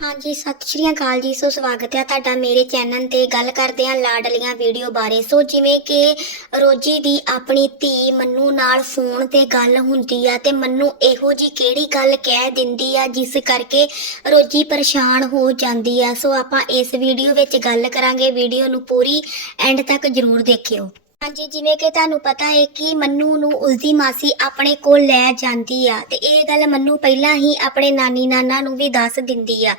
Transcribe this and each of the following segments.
ਹਾਂਜੀ, ਸਤਿ ਸ਼੍ਰੀ ਅਕਾਲ ਜੀ, ਸੋ ਸਵਾਗਤ ਹੈ ਤੁਹਾਡਾ ਮੇਰੇ ਚੈਨਲ ਤੇ। ਗੱਲ ਕਰਦੇ ਹਾਂ ਲਾਡਲੀਆਂ ਵੀਡੀਓ ਬਾਰੇ। ਸੋ ਜਿਵੇਂ ਕਿ ਰੋਜੀ ਦੀ ਆਪਣੀ ਧੀ ਮੰਨੂ ਨਾਲ ਫੋਨ ਤੇ ਗੱਲ ਹੁੰਦੀ ਆ ਤੇ ਮੰਨੂ ਇਹੋ ਜੀ ਕਿਹੜੀ ਗੱਲ ਕਹਿ ਦਿੰਦੀ ਆ ਜਿਸ ਕਰਕੇ ਰੋਜੀ ਪਰੇਸ਼ਾਨ ਹੋ ਜਾਂਦੀ ਆ? ਸੋ ਆਪਾਂ ਇਸ ਵੀਡੀਓ ਵਿੱਚ ਗੱਲ ਕਰਾਂਗੇ। ਵੀਡੀਓ ਨੂੰ ਪੂਰੀ ਐਂਡ ਤੱਕ ਜਰੂਰ ਦੇਖਿਓ। ਹਾਂਜੀ, ਜਿਵੇਂ ਕਿ ਤੁਹਾਨੂੰ ਪਤਾ ਹੈ ਕਿ ਮੰਨੂ ਨੂੰ ਉਸਦੀ ਮਾਸੀ ਆਪਣੇ ਕੋਲ ਲੈ ਜਾਂਦੀ ਆ ਤੇ ਇਹ ਗੱਲ ਮੰਨੂ ਪਹਿਲਾਂ ਹੀ ਆਪਣੇ ਨਾਨੀ ਨਾਨਾ ਨੂੰ ਵੀ ਦੱਸ ਦਿੰਦੀ ਆ।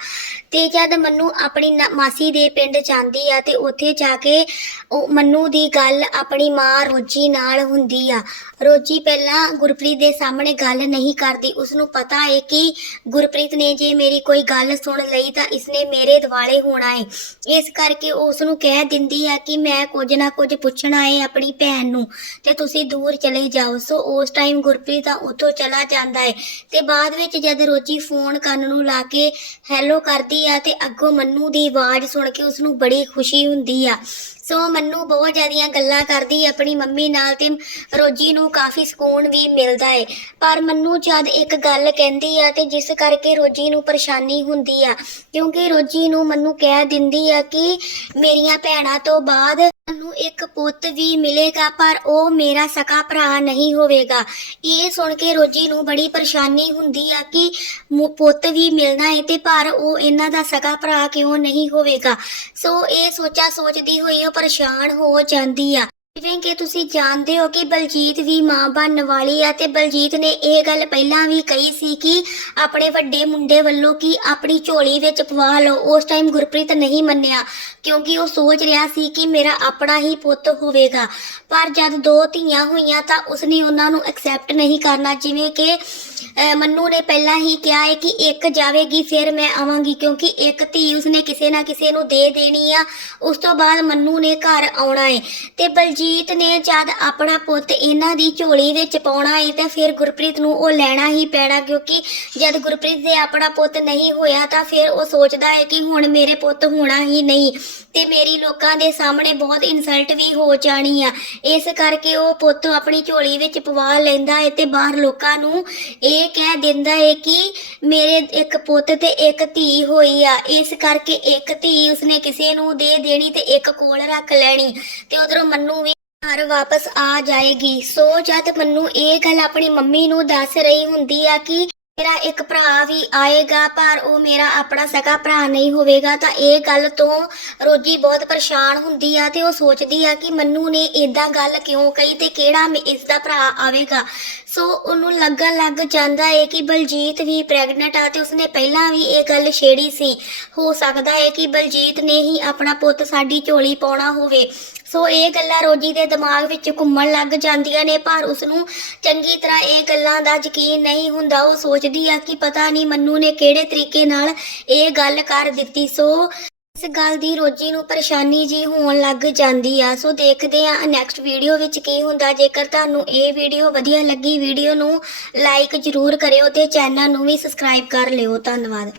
ਤੇ ਜਦ ਮੰਨੂ ਆਪਣੀ ਨਾ- ਮਾਸੀ ਦੇ ਪਿੰਡ ਜਾਂਦੀ ਆ ਤੇ ਉੱਥੇ ਜਾ ਕੇ ਉਹ ਮੰਨੂ ਦੀ ਗੱਲ ਆਪਣੀ ਮਾਂ ਰੋਜੀ ਨਾਲ ਹੁੰਦੀ ਆ। ਰੋਜੀ ਪਹਿਲਾਂ ਗੁਰਪ੍ਰੀਤ ਦੇ ਸਾਹਮਣੇ ਗੱਲ ਨਹੀਂ ਕਰਦੀ। ਉਸ ਨੂੰ ਪਤਾ ਹੈ ਕਿ ਗੁਰਪ੍ਰੀਤ ਨੇ ਜੇ ਮੇਰੀ ਕੋਈ ਗੱਲ ਸੁਣ ਲਈ ਤਾਂ ਇਸਨੇ ਮੇਰੇ ਦਿਵਾਲੇ ਹੋਣਾ ਹੈ। ਇਸ ਕਰਕੇ ਉਹ ਉਸ ਨੂੰ ਕਹਿ ਦਿੰਦੀ ਆ ਕਿ ਮੈਂ ਕੁਝ ਨਾ ਕੁਝ ਪੁੱਛਣਾ ਹੈ ਆਪਣੀ ਭੈਣ ਨੂੰ ਤੇ ਤੁਸੀਂ ਦੂਰ ਚਲੇ ਜਾਓ। ਸੋ ਉਸ ਟਾਈਮ ਗੁਰਪ੍ਰੀਤ ਤਾਂ ਉੱਥੋਂ ਚਲਾ ਜਾਂਦਾ ਹੈ ਤੇ ਬਾਅਦ ਵਿੱਚ ਜਦ ਰੋਜੀ ਫੋਨ ਕੰਨ ਨੂੰ ਲਾ ਕੇ ਹੈਲੋ ਕਰਦੀ ਆ ਤੇ ਅੱਗੋਂ ਮੰਨੂ ਦੀ ਆਵਾਜ਼ ਸੁਣ ਕੇ ਉਸ ਨੂੰ ਬੜੀ ਖੁਸ਼ੀ ਹੁੰਦੀ ਆ। ਸੋ ਮੰਨੂ ਬਹੁਤ ਜ਼ਿਆਦੀਆਂ ਗੱਲਾਂ ਕਰਦੀ, ਆਪਣੀ ਮੰਮੀ ਨਾਲ ਤੇ ਰੋਜੀ ਨੂੰ ਕਾਫੀ ਸਕੂਨ ਵੀ ਮਿਲਦਾ ਹੈ ਪਰ ਮੰਨੂ ਜਦ ਇੱਕ ਗੱਲ ਕਹਿੰਦੀ ਆ ਤੇ ਜਿਸ ਕਰਕੇ ਰੋਜੀ ਨੂੰ ਪਰੇਸ਼ਾਨੀ ਹੁੰਦੀ ਆ, ਕਿਉਂਕਿ ਰੋਜੀ ਨੂੰ ਮੰਨੂ ਕਹਿ ਦਿੰਦੀ ਆ ਕਿ ਮੇਰੀਆਂ ਭੈਣਾਂ ਤੋਂ ਬਾਅਦ ਨੂੰ ਇੱਕ ਪੁੱਤ ਵੀ ਮਿਲੇਗਾ, ਪਰ ਉਹ ਮੇਰਾ ਸਕਾ ਭਰਾ ਨਹੀਂ ਹੋਵੇਗਾ। ਇਹ ਸੁਣ ਕੇ ਰੋਜੀ ਨੂੰ ਬੜੀ ਪਰੇਸ਼ਾਨੀ ਹੁੰਦੀ ਆ ਕਿ ਪੁੱਤ ਵੀ ਮਿਲਣਾ ਹੈ ਤੇ ਪਰ ਉਹ ਇਹਨਾਂ ਦਾ ਸਕਾ ਭਰਾ ਕਿਉਂ ਨਹੀਂ ਹੋਵੇਗਾ। ਸੋ ਇਹ ਸੋਚਾ ਸੋਚਦੀ ਹੋਈ ਉਹ ਪਰੇਸ਼ਾਨ ਹੋ ਜਾਂਦੀ ਆ। ਜਿਵੇਂ ਕਿ ਤੁਸੀਂ ਜਾਣਦੇ ਹੋ ਕਿ ਬਲਜੀਤ ਵੀ ਮਾਂ ਬਣਨ ਵਾਲੀ ਆ ਤੇ ਬਲਜੀਤ ਨੇ ਇਹ ਗੱਲ ਪਹਿਲਾਂ ਵੀ ਕਹੀ ਸੀ ਕਿ ਆਪਣੇ ਵੱਡੇ ਮੁੰਡੇ ਵੱਲੋਂ ਕਿ ਆਪਣੀ ਝੋਲੀ ਵਿੱਚ ਪਵਾ ਲਓ। ਉਸ ਟਾਈਮ ਗੁਰਪ੍ਰੀਤ ਨਹੀਂ ਮੰਨਿਆ, ਕਿਉਂਕਿ ਉਹ ਸੋਚ ਰਿਹਾ ਸੀ ਕਿ ਮੇਰਾ ਆਪਣਾ ਹੀ ਪੁੱਤ ਹੋਵੇਗਾ। ਪਰ ਜਦ ਦੋ ਧੀਆਂ ਹੋਈਆਂ ਤਾਂ ਉਸਨੇ ਉਹਨਾਂ ਨੂੰ ਐਕਸੈਪਟ ਨਹੀਂ ਕਰਨਾ, ਜਿਵੇਂ ਕਿ ਮੰਨੂ ਨੇ ਪਹਿਲਾਂ ਹੀ ਕਿਹਾ ਹੈ ਕਿ ਇੱਕ ਜਾਵੇਗੀ, ਫਿਰ ਮੈਂ ਆਵਾਂਗੀ, ਕਿਉਂਕਿ ਇੱਕ ਧੀ ਉਸਨੇ ਕਿਸੇ ਨਾ ਕਿਸੇ ਨੂੰ ਦੇ ਦੇਣੀ ਆ। ਉਸ ਤੋਂ ਬਾਅਦ ਮੰਨੂ ਨੇ ਘਰ ਆਉਣਾ ਹੈ। ਤੇ ਬਲਜੀਤ ਨੇ ਜਦ ਆਪਣਾ ਪੁੱਤ ਇਹਨਾਂ ਦੀ ਝੋਲੀ ਵਿੱਚ ਪਾਉਣਾ ਹੈ, ਤਾਂ ਫਿਰ ਗੁਰਪ੍ਰੀਤ ਨੂੰ ਉਹ ਲੈਣਾ ਹੀ ਪੈਣਾ, ਕਿਉਂਕਿ ਜਦ ਗੁਰਪ੍ਰੀਤ ਦੇ ਆਪਣਾ ਪੁੱਤ ਨਹੀਂ ਹੋਇਆ, ਤਾਂ ਫਿਰ ਉਹ ਸੋਚਦਾ ਹੈ ਕਿ ਹੁਣ ਮੇਰੇ ਪੁੱਤ ਹੋਣਾ ਹੀ ਨਹੀਂ। ਤੇ ਮੇਰੀ ਲੋਕਾਂ ਦੇ ਸਾਹਮਣੇ ਬਹੁਤ ਇਨਸਲਟ ਵੀ ਹੋ ਜਾਣੀ ਆ। ਇਸ ਕਰਕੇ ਉਹ ਪੁੱਤ ਆਪਣੀ ਝੋਲੀ ਵਿੱਚ ਪਵਾ ਲੈਂਦਾ ਹੈ ਤੇ ਬਾਹਰ ਲੋਕਾਂ ਨੂੰ ਇਹ ਕਹਿ ਦਿੰਦਾ ਹੈ ਕਿ ਮੇਰੇ ਇੱਕ ਪੁੱਤ ਤੇ ਇੱਕ ਧੀ ਹੋਈ ਆ। ਇਸ ਕਰਕੇ ਇੱਕ ਧੀ ਉਸਨੇ ਕਿਸੇ ਨੂੰ ਦੇ ਦੇਣੀ ਤੇ ਇੱਕ ਕੋਲ ਰੱਖ ਲੈਣੀ ਤੇ ਉਧਰੋਂ ਮੰਨੂ ਵੀ ਘਰ ਵਾਪਸ ਆ ਜਾਏਗੀ। ਸੋ ਜਦ ਮੰਨੂ ਇਹ ਗੱਲ ਆਪਣੀ ਮੰਮੀ ਨੂੰ ਦੱਸ ਰਹੀ ਹੁੰਦੀ ਆ ਕਿ ਮੇਰਾ ਇੱਕ ਭਰਾ ਵੀ ਆਏਗਾ, ਪਰ ਉਹ ਮੇਰਾ ਆਪਣਾ ਸਕਾ ਭਰਾ ਨਹੀਂ ਹੋਵੇਗਾ, ਤਾਂ ਇਹ ਗੱਲ ਤੋਂ ਰੋਜੀ ਬਹੁਤ ਪਰੇਸ਼ਾਨ ਹੁੰਦੀ ਆ ਤੇ ਉਹ ਸੋਚਦੀ ਆ ਕਿ ਮੰਨੂ ਨੇ ਇਦਾਂ ਗੱਲ ਕਿਉਂ ਕਹੀ ਤੇ ਕਿਹੜਾ ਮੇ- ਇਸ ਦਾ ਭਰਾ ਆਵੇਗਾ। ਸੋ ਉਹਨੂੰ ਲੱਗਣ ਲੱਗ ਜਾਂਦਾ ਹੈ ਕਿ ਬਲਜੀਤ ਵੀ ਪ੍ਰੈਗਨੈਂਟ ਆ ਤੇ ਉਸਨੇ ਪਹਿਲਾਂ ਵੀ ਇਹ ਗੱਲ ਛੇੜੀ ਸੀ। ਹੋ ਸਕਦਾ ਹੈ ਕਿ ਬਲਜੀਤ ਨੇ ਹੀ ਆਪਣਾ ਪੁੱਤ ਸਾਡੀ ਝੋਲੀ ਪਾਉਣਾ ਹੋਵੇ। ਸੋ ਇਹ ਗੱਲਾਂ ਰੋਜੀ ਦੇ ਦਿਮਾਗ ਵਿੱਚ ਘੁੰਮਣ ਲੱਗ ਜਾਂਦੀਆਂ ਨੇ, ਪਰ ਉਸ ਨੂੰ ਚੰਗੀ ਤਰ੍ਹਾਂ ਇਹ ਗੱਲਾਂ ਦਾ ਯਕੀਨ ਨਹੀਂ ਹੁੰਦਾ। ਉਹ ਸੋਚਦੀ ਆ ਕਿ ਪਤਾ ਨਹੀਂ ਮੰਨੂ ਨੇ ਕਿਹੜੇ ਤਰੀਕੇ ਨਾਲ ਇਹ ਗੱਲ ਕਰ ਦਿੱਤੀ। ਸੋ ਇਸ ਗੱਲ ਦੀ ਰੋਜੀ ਨੂੰ ਪਰੇਸ਼ਾਨੀ ਜੀ ਹੋਣ ਲੱਗ ਜਾਂਦੀ ਆ। ਸੋ ਦੇਖਦੇ ਆ ਨੈਕਸਟ ਵੀਡੀਓ ਵਿੱਚ ਕੀ ਹੁੰਦਾ। ਜੇਕਰ ਤੁਹਾਨੂੰ ਇਹ ਵੀਡੀਓ ਵਧੀਆ ਲੱਗੀ ਵੀਡੀਓ ਨੂੰ ਲਾਈਕ ਜ਼ਰੂਰ ਕਰਿਓ ਤੇ ਚੈਨਲ ਨੂੰ ਵੀ ਸਬਸਕ੍ਰਾਈਬ ਕਰ ਲਿਓ। ਧੰਨਵਾਦ।